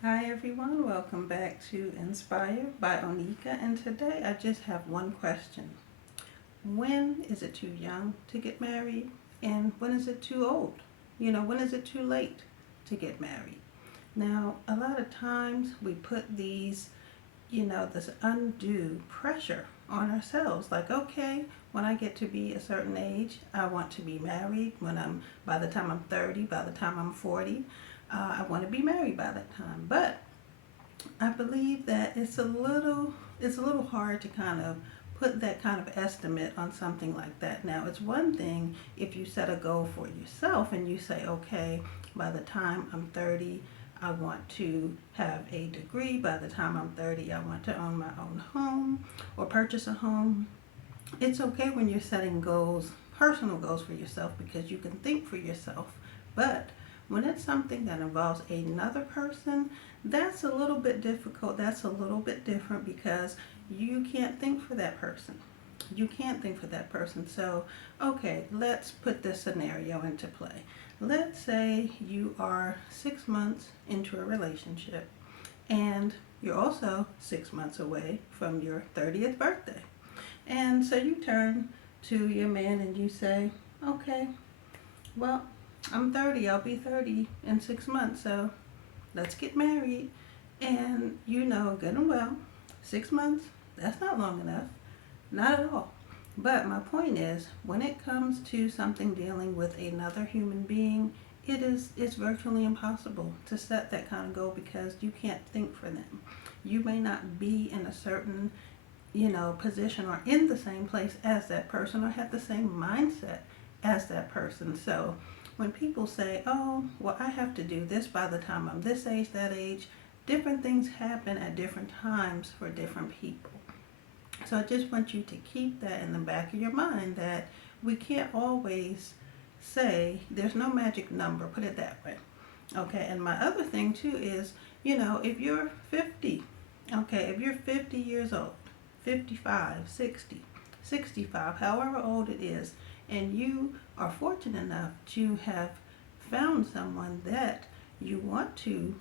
Hi everyone, welcome back to Inspired by Onika, and today I just have one question. When is it too young to get married, and when is it too old? When is it too late to get married? Now, a lot of times we put this undue pressure on ourselves. Like, okay, when I get to be a certain age, I want to be married. By the time I'm 30, by the time I'm 40, I want to be married by that time. But I believe that it's a little hard to kind of put that kind of estimate on something like that. Now, it's one thing if you set a goal for yourself and you say, okay, by the time I'm 30, I want to have a degree. By the time I'm 30, I want to own my own home or purchase a home. It's okay when you're setting goals, personal goals for yourself, because you can think for yourself. But when it's something that involves another person, that's a little bit difficult. That's a little bit different because you can't think for that person. You can't think for that person. So, okay, let's put this scenario into play. Let's say you are 6 months into a relationship and you're also 6 months away from your 30th birthday. And so you turn to your man and you say, okay, well, I'm 30. I'll be 30 in 6 months. So let's get married. And you know good and well, 6 months, that's not long enough. Not at all. But my point is, when it comes to something dealing with another human being, it's virtually impossible to set that kind of goal because you can't think for them. You may not be in a certain position or in the same place as that person or have the same mindset as that person. So when people say, oh, well, I have to do this by the time I'm this age, that age, different things happen at different times for different people. So I just want you to keep that in the back of your mind that we can't always say there's no magic number, put it that way. Okay, and my other thing too is, if you're 50, okay, if you're 50 years old, 55, 60, 65, however old it is, and you are fortunate enough to have found someone that you want to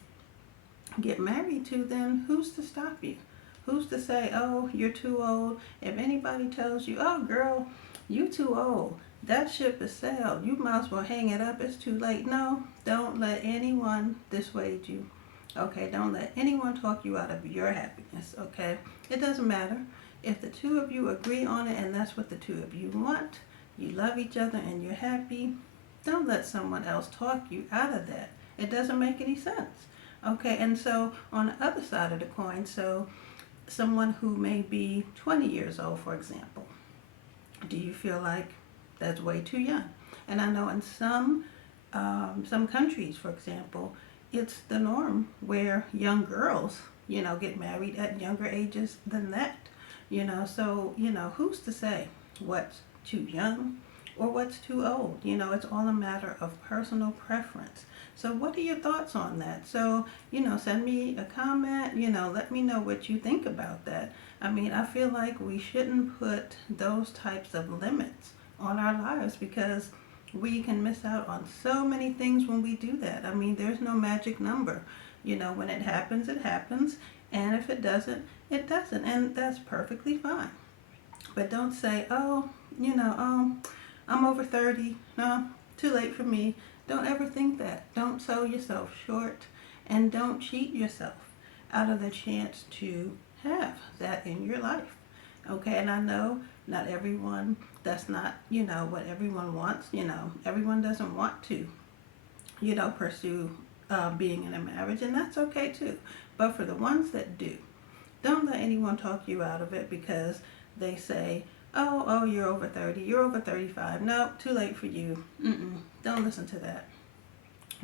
get married to, then who's to stop you? Who's to say, oh, you're too old? If anybody tells you, oh, girl, you too old, that ship has sailed, you might as well hang it up, it's too late. No, don't let anyone dissuade you. Okay, don't let anyone talk you out of your happiness. Okay, it doesn't matter. If the two of you agree on it and that's what the two of you want, you love each other and you're happy, don't let someone else talk you out of that. It doesn't make any sense. Okay, and so on the other side of the coin, so someone who may be 20 years old, for example, do you feel like that's way too young? And I know in some countries, for example, it's the norm where young girls, get married at younger ages than that. So who's to say what's too young or what's too old? It's all a matter of personal preference. So what are your thoughts on that? So, send me a comment, let me know what you think about that. I mean, I feel like we shouldn't put those types of limits on our lives because we can miss out on so many things when we do that. I mean, there's no magic number. When it happens, it happens. And if it doesn't, it doesn't. And that's perfectly fine. But don't say, oh, I'm over 30. No, too late for me. Don't ever think that. Don't sell yourself short and don't cheat yourself out of the chance to have that in your life. Okay, and I know not everyone, that's not, what everyone wants. Everyone doesn't want to, pursue being in a marriage, and that's okay too. But for the ones that do, don't let anyone talk you out of it because they say, oh, you're over 30, you're over 35. No, too late for you. Don't listen to that.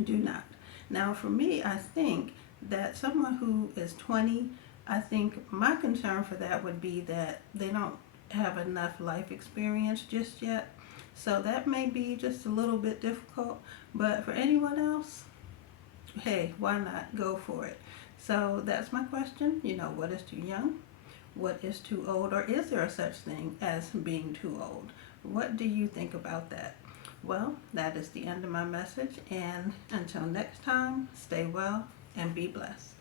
Do not. Now, for me, I think that someone who is 20, I think my concern for that would be that they don't have enough life experience just yet. So that may be just a little bit difficult. But for anyone else, hey, why not go for it? So that's my question. What is too young? What is too old? Or is there a such thing as being too old? What do you think about that? Well, that is the end of my message. And until next time, stay well and be blessed.